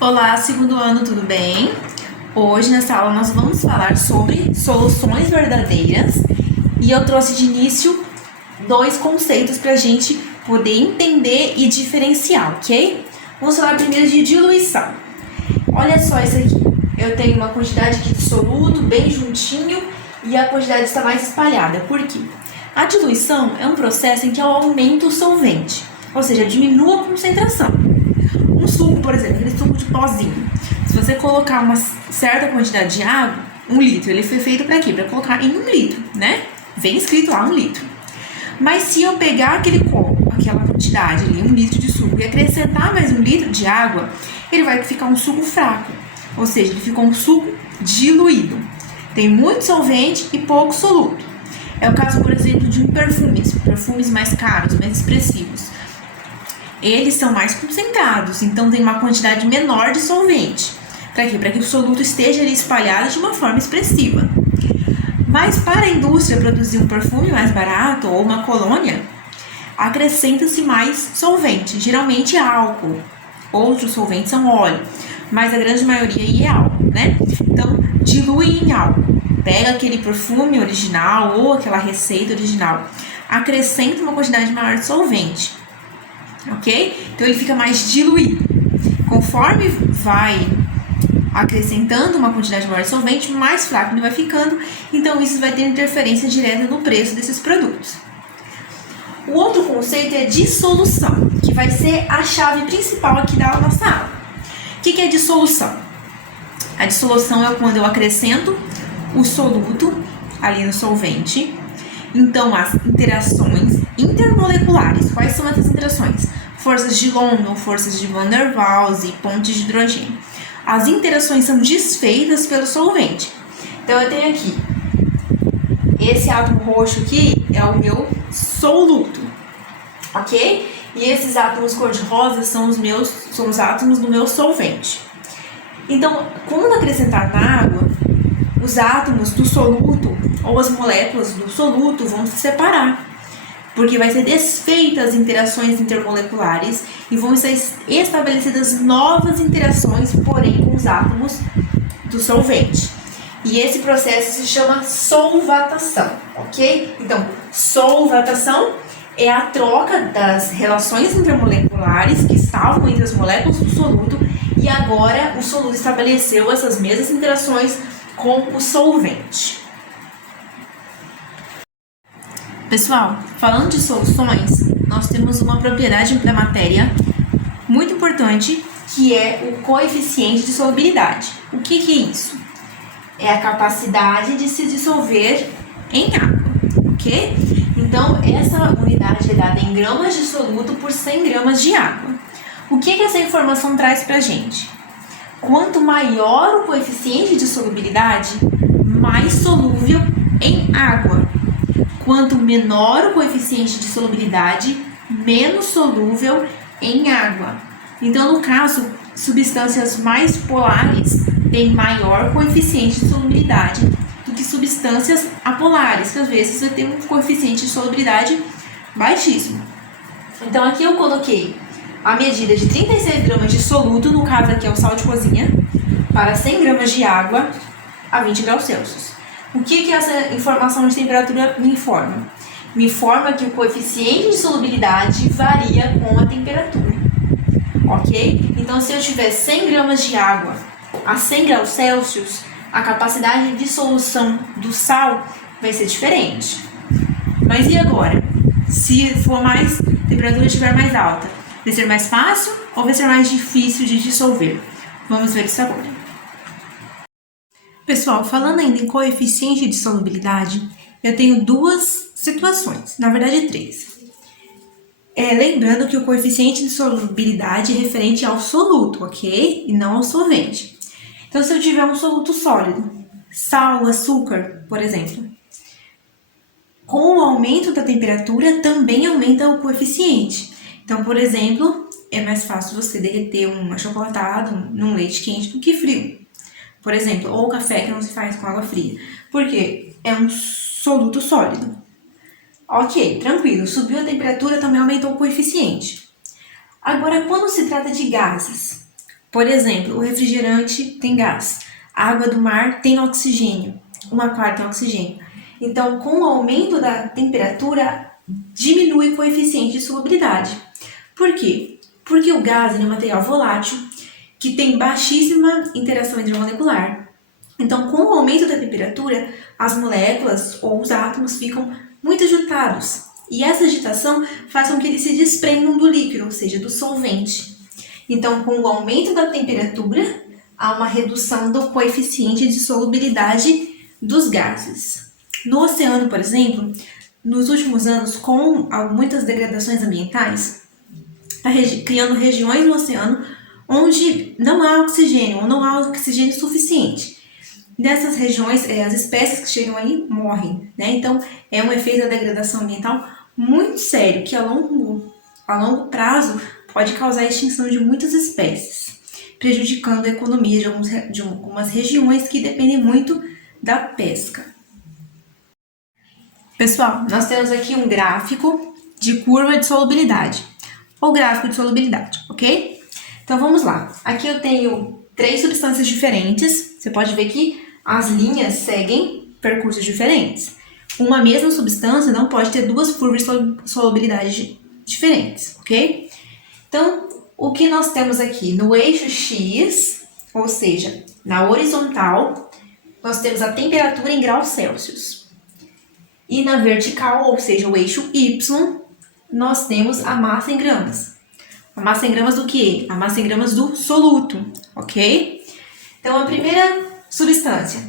Olá, segundo ano, tudo bem? Hoje nessa aula nós vamos falar sobre soluções verdadeiras e eu trouxe de início dois conceitos para a gente poder entender e diferenciar, ok? Vamos falar primeiro de diluição. Olha só isso aqui, eu tenho uma quantidade aqui de soluto bem juntinho e a quantidade está mais espalhada. Por quê? A diluição é um processo em que eu aumento o solvente, ou seja, diminua a concentração. Um suco, por exemplo, aquele suco de pozinho. Se você colocar uma certa quantidade de água, 1 litro, ele foi feito para quê? Para colocar em 1 litro, né? Vem escrito lá 1 litro. Mas se eu pegar aquele copo, aquela quantidade ali, 1 litro de suco, e acrescentar mais 1 litro de água, ele vai ficar um suco fraco. Ou seja, ele ficou um suco diluído. Tem muito solvente e pouco soluto. É o caso, por exemplo, de perfumes mais caros, mais expressivos. Eles são mais concentrados, então tem uma quantidade menor de solvente. Para quê? Para que o soluto esteja ali espalhado de uma forma expressiva. Mas para a indústria produzir um perfume mais barato ou uma colônia, acrescenta-se mais solvente, geralmente álcool. Outros solventes são óleo, mas a grande maioria aí é álcool, né? Então, dilui em álcool. Pega aquele perfume original ou aquela receita original, acrescenta uma quantidade maior de solvente. Ok? Então ele fica mais diluído. Conforme vai acrescentando uma quantidade maior de solvente, mais fraco ele vai ficando, então isso vai ter interferência direta no preço desses produtos. O outro conceito é dissolução, que vai ser a chave principal aqui da nossa aula. O que é dissolução? A dissolução é quando eu acrescento o soluto ali no solvente. Então, as interações intermoleculares. Quais são essas interações? Forças de London, forças de Van der Waals e pontes de hidrogênio. As interações são desfeitas pelo solvente. Então, eu tenho aqui, esse átomo roxo aqui é o meu soluto, ok? E esses átomos cor-de-rosa são os átomos do meu solvente. Então, quando acrescentar na água, os átomos do soluto ou as moléculas do soluto vão se separar, porque vai ser desfeitas as interações intermoleculares e vão ser estabelecidas novas interações, porém com os átomos do solvente. E esse processo se chama solvatação, ok? Então, solvatação é a troca das relações intermoleculares que estavam entre as moléculas do soluto e agora o soluto estabeleceu essas mesmas interações com o solvente. Pessoal, falando de soluções, nós temos uma propriedade da matéria muito importante, que é o coeficiente de solubilidade. O que é isso? É a capacidade de se dissolver em água, ok? Então, essa unidade é dada em gramas de soluto por 100 gramas de água. O que essa informação traz pra gente? Quanto maior o coeficiente de solubilidade, mais solúvel em água. Quanto menor o coeficiente de solubilidade, menos solúvel em água. Então, no caso, substâncias mais polares têm maior coeficiente de solubilidade do que substâncias apolares, que às vezes vai ter um coeficiente de solubilidade baixíssimo. Então, aqui eu coloquei a medida de 36 gramas de soluto, no caso aqui é o sal de cozinha, para 100 gramas de água a 20 graus Celsius. O que essa informação de temperatura me informa? Me informa que o coeficiente de solubilidade varia com a temperatura, ok? Então, se eu tiver 100 gramas de água a 100 graus Celsius, a capacidade de dissolução do sal vai ser diferente. Mas e agora? Se for mais, a temperatura estiver mais alta, vai ser mais fácil ou vai ser mais difícil de dissolver? Vamos ver isso agora. Pessoal, falando ainda em coeficiente de solubilidade, eu tenho duas situações, na verdade 3. Lembrando que o coeficiente de solubilidade é referente ao soluto, ok? E não ao solvente. Então, se eu tiver um soluto sólido, sal, açúcar, por exemplo, com o aumento da temperatura também aumenta o coeficiente. Então, por exemplo, é mais fácil você derreter um achocolatado num leite quente do que frio. Por exemplo, ou café que não se faz com água fria. Porque é um soluto sólido. Ok, tranquilo. Subiu a temperatura, também aumentou o coeficiente. Agora, quando se trata de gases, Por exemplo, o refrigerante tem gás, a água do mar tem oxigênio, o aquário tem oxigênio. Então, com o aumento da temperatura, diminui o coeficiente de solubilidade. Por quê? Porque o gás é um material volátil que tem baixíssima interação hidromolecular. Então, com o aumento da temperatura, as moléculas ou os átomos ficam muito agitados. E essa agitação faz com que eles se desprendam do líquido, ou seja, do solvente. Então, com o aumento da temperatura, há uma redução do coeficiente de solubilidade dos gases. No oceano, por exemplo, nos últimos anos, com muitas degradações ambientais, está criando regiões no oceano onde não há oxigênio, ou não há oxigênio suficiente. Nessas regiões, as espécies que chegam aí morrem, né? Então, é um efeito da degradação ambiental muito sério, que a longo prazo pode causar a extinção de muitas espécies, prejudicando a economia de algumas regiões que dependem muito da pesca. Pessoal, nós temos aqui um gráfico de curva de solubilidade, ou gráfico de solubilidade, ok? Então vamos lá. Aqui eu tenho 3 substâncias diferentes. Você pode ver que as linhas seguem percursos diferentes. Uma mesma substância não pode ter 2 curvas de solubilidade diferentes, ok? Então, o que nós temos aqui no eixo X, ou seja, na horizontal, nós temos a temperatura em graus Celsius. E na vertical, ou seja, o eixo Y, nós temos a massa em gramas. A massa em gramas do quê? A massa em gramas do soluto, ok? Então, a primeira substância.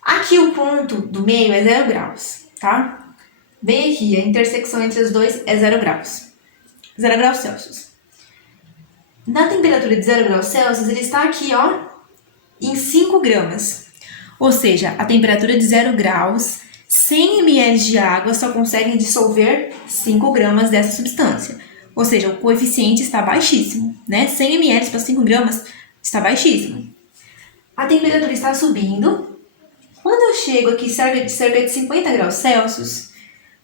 Aqui o ponto do meio é 0 graus, tá? Bem aqui, a intersecção entre os dois é 0 graus. 0 graus Celsius. Na temperatura de 0 graus Celsius, ele está aqui, ó, em 5 gramas. Ou seja, a temperatura de 0 graus, 100 ml de água só conseguem dissolver 5 gramas dessa substância. Ou seja, o coeficiente está baixíssimo, né? 100 ml para 5 gramas está baixíssimo. A temperatura está subindo. Quando eu chego aqui cerca de 50 graus Celsius,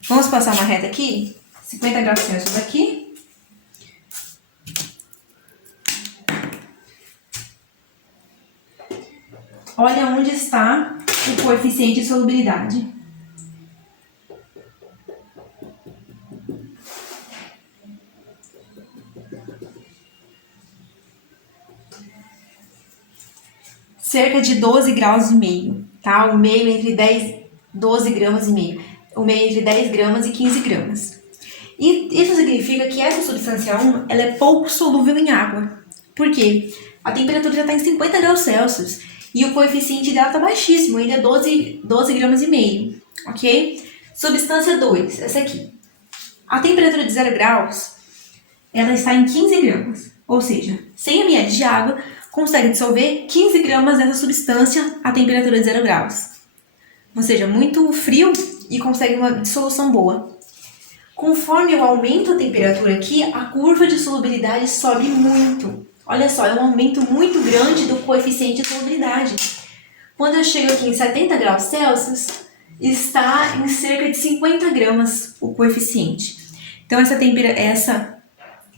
vamos passar uma reta aqui, 50 graus Celsius aqui. Olha onde está o coeficiente de solubilidade. Cerca de 12 graus e meio, tá? O meio entre 12 gramas e meio. O meio entre 10 gramas e 15 gramas. E isso significa que essa substância 1, ela é pouco solúvel em água. Por quê? A temperatura já está em 50 graus Celsius e o coeficiente dela está baixíssimo, ainda é 12 gramas e meio, ok? Substância 2, essa aqui. A temperatura de 0 graus, ela está em 15 gramas, ou seja, 100 ml de água consegue dissolver 15 gramas dessa substância a temperatura de 0 graus. Ou seja, muito frio e consegue uma dissolução boa. Conforme eu aumento a temperatura aqui, a curva de solubilidade sobe muito. Olha só, é um aumento muito grande do coeficiente de solubilidade. Quando eu chego aqui em 70 graus Celsius, está em cerca de 50 gramas o coeficiente. Então, essa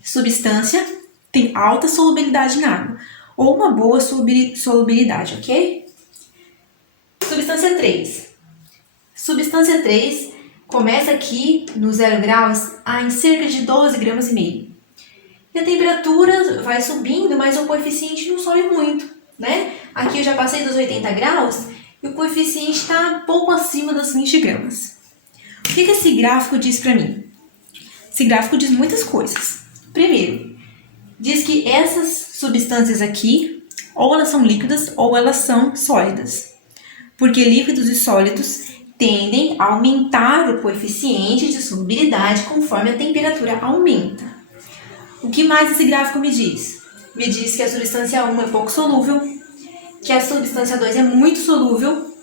substância tem alta solubilidade na água, ou uma boa solubilidade, ok? Substância 3. Substância 3 começa aqui no 0 graus em cerca de 12 gramas e meio. E a temperatura vai subindo, mas o coeficiente não sobe muito, né? Aqui eu já passei dos 80 graus e o coeficiente está pouco acima das 20 gramas. O que esse gráfico diz para mim? Esse gráfico diz muitas coisas. Primeiro, diz que essas substâncias aqui, ou elas são líquidas ou elas são sólidas. Porque líquidos e sólidos tendem a aumentar o coeficiente de solubilidade conforme a temperatura aumenta. O que mais esse gráfico me diz? Me diz que a substância 1 é pouco solúvel, que a substância 2 é muito solúvel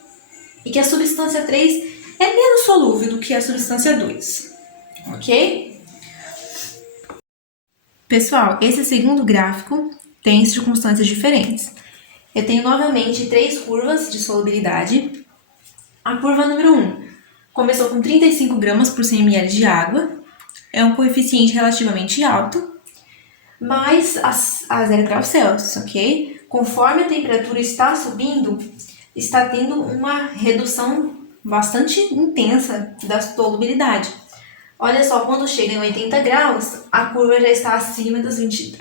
e que a substância 3 é menos solúvel do que a substância 2. Ok? Pessoal, esse segundo gráfico tem circunstâncias diferentes. Eu tenho novamente 3 curvas de solubilidade. A curva número 1 começou com 35 gramas por 100 ml de água. É um coeficiente relativamente alto. mais a 0 graus Celsius, ok? Conforme a temperatura está subindo, está tendo uma redução bastante intensa da solubilidade. Olha só, quando chega em 80 graus, a curva já está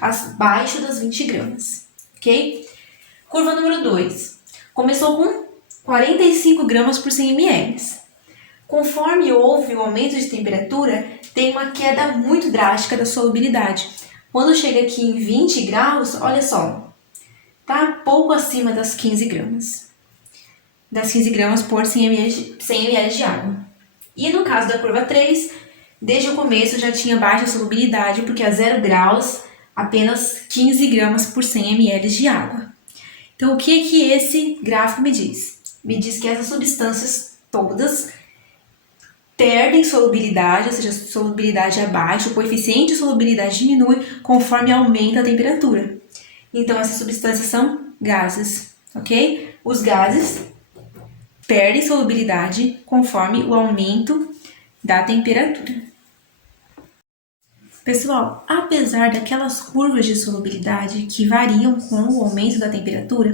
abaixo das 20 gramas, ok? Curva número 2. Começou com 45 gramas por 100 ml. Conforme houve o aumento de temperatura, tem uma queda muito drástica da solubilidade. Quando chega aqui em 20 graus, olha só, tá pouco acima das 15 gramas. Das 15 gramas por 100 ml de água. E no caso da curva 3, desde o começo já tinha baixa solubilidade, porque a 0 graus, apenas 15 gramas por 100 ml de água. Então, o que esse gráfico me diz? Me diz que essas substâncias todas perdem solubilidade, ou seja, a solubilidade é baixa, o coeficiente de solubilidade diminui conforme aumenta a temperatura. Então, essas substâncias são gases, ok? Os gases perdem solubilidade conforme o aumento da temperatura. Pessoal, apesar daquelas curvas de solubilidade que variam com o aumento da temperatura,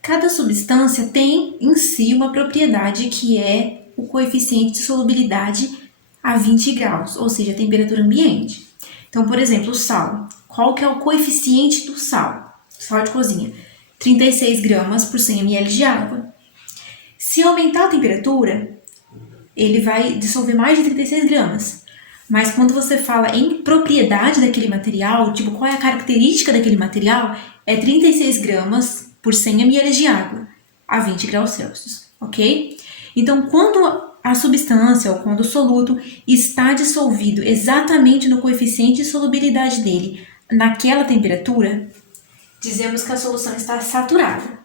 cada substância tem em si uma propriedade que é o coeficiente de solubilidade a 20 graus, ou seja, a temperatura ambiente. Então, por exemplo, o sal. Qual que é o coeficiente do sal? Sal de cozinha. 36 gramas por 100 ml de água. Se aumentar a temperatura, ele vai dissolver mais de 36 gramas. Mas quando você fala em propriedade daquele material, tipo qual é a característica daquele material, é 36 gramas por 100 ml de água a 20 graus Celsius, ok? Então, quando a substância ou quando o soluto está dissolvido exatamente no coeficiente de solubilidade dele naquela temperatura, dizemos que a solução está saturada,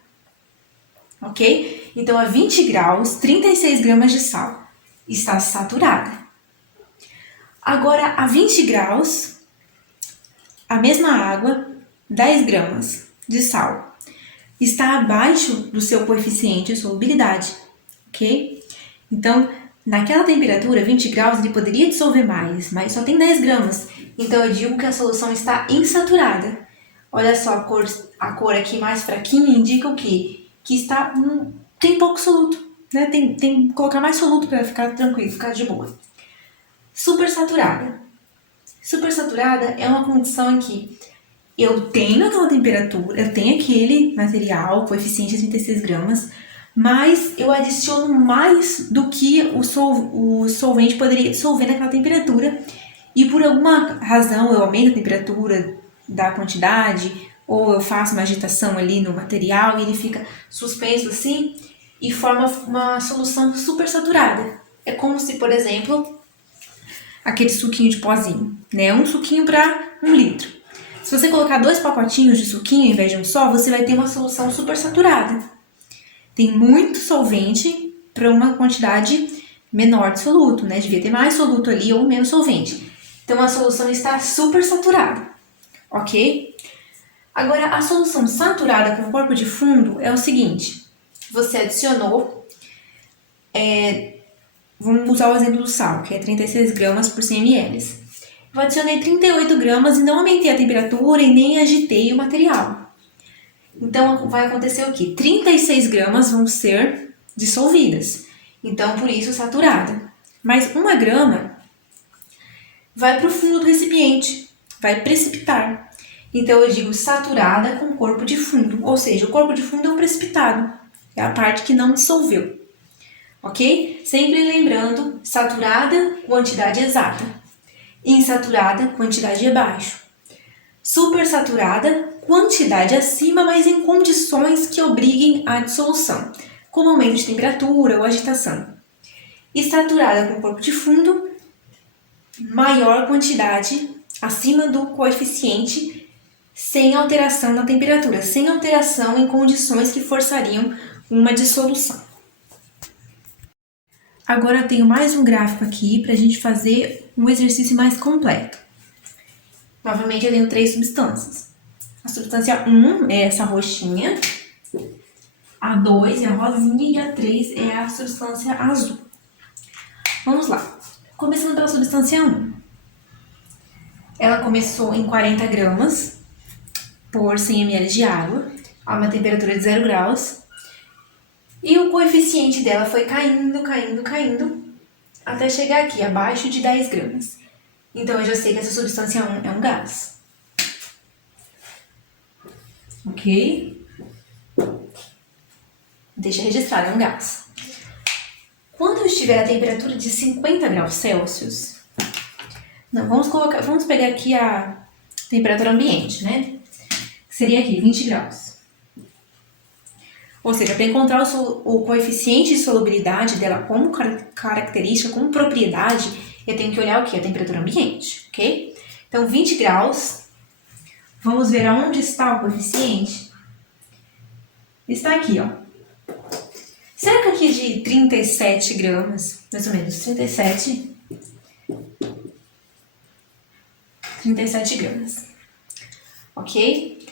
ok? Então, a 20 graus, 36 gramas de sal está saturada. Agora, a 20 graus, a mesma água, 10 gramas de sal, está abaixo do seu coeficiente de solubilidade, ok? Então, naquela temperatura, 20 graus, ele poderia dissolver mais, mas só tem 10 gramas. Então, eu digo que a solução está insaturada. Olha só, a cor aqui mais fraquinha indica o quê? Que tem pouco soluto, né? Tem que colocar mais soluto para ficar tranquilo, ficar de boa. Supersaturada. Supersaturada é uma condição em que eu tenho aquela temperatura, eu tenho aquele material, coeficiente de 36 gramas, mas eu adiciono mais do que o solvente poderia dissolver naquela temperatura e por alguma razão eu aumento a temperatura da quantidade ou eu faço uma agitação ali no material e ele fica suspenso assim e forma uma solução supersaturada. É como se, por exemplo, aquele suquinho de pozinho, né? Um suquinho para 1 litro. Se você colocar 2 pacotinhos de suquinho em vez de um só, você vai ter uma solução supersaturada. Tem muito solvente para uma quantidade menor de soluto, né? Devia ter mais soluto ali ou menos solvente. Então, a solução está supersaturada, ok? Agora, a solução saturada com corpo de fundo é o seguinte. Você adicionou, vamos usar o exemplo do sal, que é 36 gramas por 100 ml. Eu adicionei 38 gramas e não aumentei a temperatura e nem agitei o material. Então, vai acontecer o quê? 36 gramas vão ser dissolvidas. Então, por isso, saturada. Mas 1 grama vai para o fundo do recipiente, vai precipitar. Então, eu digo saturada com corpo de fundo. Ou seja, o corpo de fundo é um precipitado. É a parte que não dissolveu. Ok? Sempre lembrando, saturada, quantidade exata. Insaturada, quantidade abaixo. Supersaturada, quantidade acima, mas em condições que obriguem à dissolução, como aumento de temperatura ou agitação. E saturada com corpo de fundo, maior quantidade acima do coeficiente, sem alteração na temperatura, sem alteração em condições que forçariam uma dissolução. Agora eu tenho mais um gráfico aqui para a gente fazer um exercício mais completo. Novamente eu tenho 3 substâncias. A substância 1 é essa roxinha, a 2 é a rosinha e a 3 é a substância azul. Vamos lá. Começando pela substância 1. Ela começou em 40 gramas por 100 ml de água, a uma temperatura de 0 graus. E o coeficiente dela foi caindo, caindo, caindo, até chegar aqui, abaixo de 10 gramas. Então, eu já sei que essa substância é um gás. Ok? Deixa registrado, é um gás. Quando eu estiver a temperatura de 50 graus Celsius... Não, vamos pegar aqui a temperatura ambiente, né? Seria aqui, 20 graus. Ou seja, para encontrar o coeficiente de solubilidade dela como característica, como propriedade, eu tenho que olhar o quê? A temperatura ambiente, ok? Então, 20 graus, vamos ver aonde está o coeficiente. Está aqui, ó. Cerca aqui de 37 gramas, mais ou menos, 37 gramas, ok?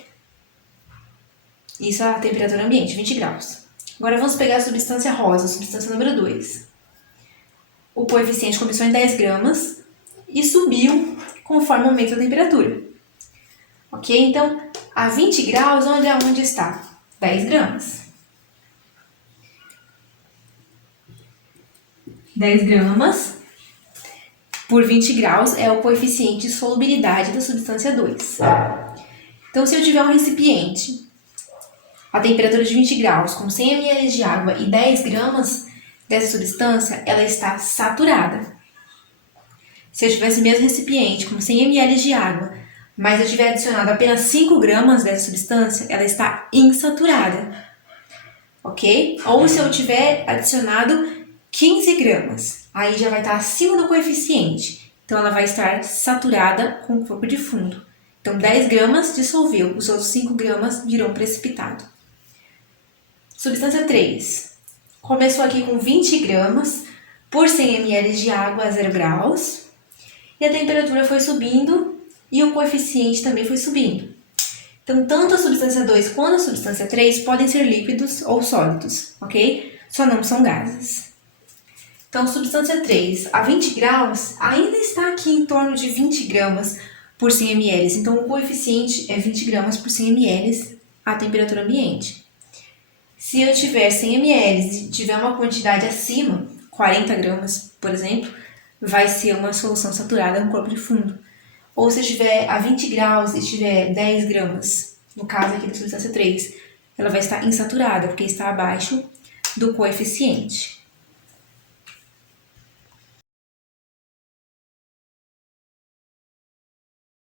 Isso é a temperatura ambiente, 20 graus. Agora vamos pegar a substância rosa, a substância número 2. O coeficiente começou em 10 gramas e subiu conforme o aumento da temperatura. Ok? Então, a 20 graus, onde está? 10 gramas. 10 gramas por 20 graus é o coeficiente de solubilidade da substância 2. Então, se eu tiver um recipiente a temperatura de 20 graus, com 100 ml de água e 10 gramas dessa substância, ela está saturada. Se eu tivesse o mesmo recipiente com 100 ml de água, mas eu tiver adicionado apenas 5 gramas dessa substância, ela está insaturada. Ok? Ou se eu tiver adicionado 15 gramas, aí já vai estar acima do coeficiente. Então, ela vai estar saturada com o corpo de fundo. Então, 10 gramas dissolveu, os outros 5 gramas virou precipitado. Substância 3. Começou aqui com 20 gramas por 100 ml de água a 0 graus. E a temperatura foi subindo e o coeficiente também foi subindo. Então, tanto a substância 2 quanto a substância 3 podem ser líquidos ou sólidos, ok? Só não são gases. Então, substância 3 a 20 graus ainda está aqui em torno de 20 gramas por 100 ml. Então, o coeficiente é 20 gramas por 100 ml à temperatura ambiente. Se eu tiver 100 ml e tiver uma quantidade acima, 40 gramas, por exemplo, vai ser uma solução saturada no corpo de fundo. Ou se eu estiver a 20 graus e tiver 10 gramas, no caso aqui da substância 3, ela vai estar insaturada, porque está abaixo do coeficiente.